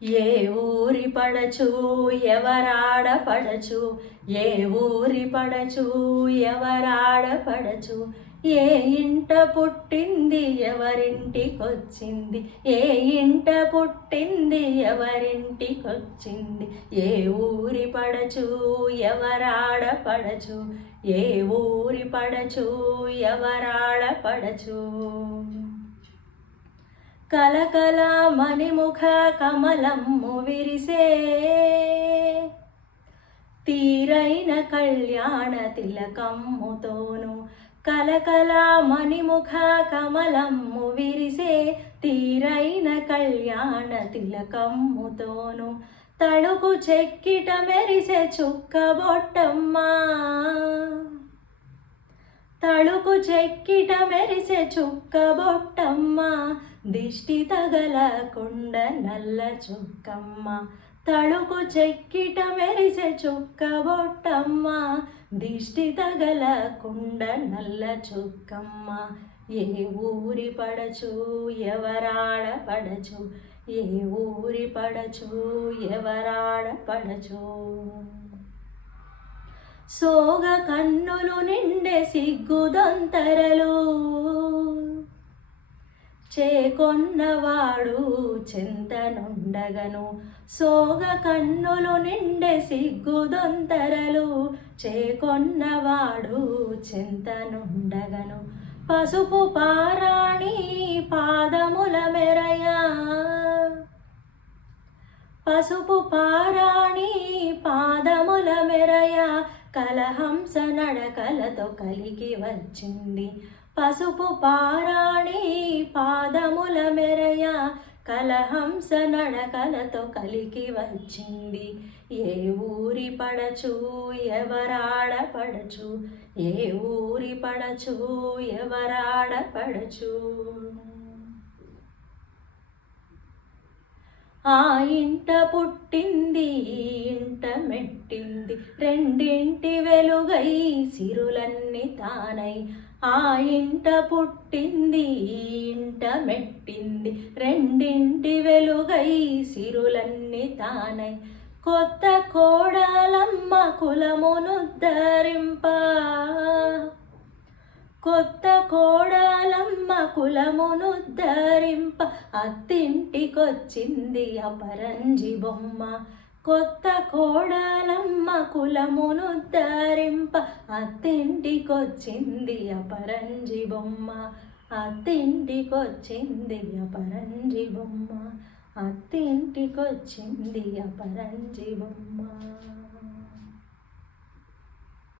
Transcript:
ఏ ఊరి పడచు ఎవరాడ పడచు, ఏ ఊరి పడచు ఎవరాడ పడచు, ఏ ఇంట పుట్టింది ఎవరింటికొచ్చింది, ఏ ఇంట పుట్టింది ఎవరింటికొచ్చింది, ఏ ఊరి పడచు ఎవరాడ పడచు, ఏ ఊరి పడచు ఎవరాడ పడచు. కలకల మణిముఖ కమలమ్ము విరిసే, తీరైన కళ్యాణ తిలకమ్ముతోను, కలకల మణిముఖ కమలమ్ము విరిసే, తీరైన కళ్యాణ తిలకమ్ముతోను, తళుకు చెక్కిట మెరిసే చుక్కబొట్టమ్మ, తళుకు చెక్కిట మెరిసే చుక్కబొట్టమ్మ, దిష్టి తగలకుండ నల్ల చుక్కమ్మ, తళుకు చెక్కిట మెరిసే చుక్కబొట్టమ్మ, దిష్టి తగలకుండ నల్ల చుక్కమ్మ. ఏ ఊరి పడచు ఎవరాడ పడచు, ఏ ఊరి పడచు ఎవరాడ పడచు. సోగ కన్నులు నిండే సిగ్గుదొంతరలు, చేకొన్నవాడు చింతనుండగను, సోగ కన్నులు నిండే సిగ్గుదొంతరలు, చేకొన్నవాడు చింతనుండగను, పసుపు పారాణి పాదముల మెరయ, పసుపు పారాణి పాదముల మెరయ, కలహంస నడకలతో కలిగి వచ్చింది, పసుపు పారాణి పాదముల మెరయ, కలహంస నడకలతో కలిగి వచ్చింది. ఏ ఊరి పడచు ఎవరాడ పడచు, ఏ ఊరి పడచు ఎవరాడ పడచు. ఆ ఇంట పుట్టింది ఈ ఇంట మెట్టింది, రెండింటి వెలుగై సిరులన్నీ తానై, ఆ ఇంట పుట్టింది ఈ ఇంట మెట్టింది, రెండింటి వెలుగై సిరులన్నీ తానై, కొత్త కోడలమ్మ కులమునుద్ధరింప, కొత్త కోడలమ్మ కులమునుద్ధరింప, అత్తింటికొచ్చింది అపరంజి బొమ్మ, కొత్త కోడలమ్మ కులమునుద్ధరింప, అత్తింటికొచ్చింది అపరంజి బొమ్మ, అత్తింటికొచ్చింది అపరంజి బొమ్మ, అత్తింటికొచ్చింది అపరంజి బొమ్మ.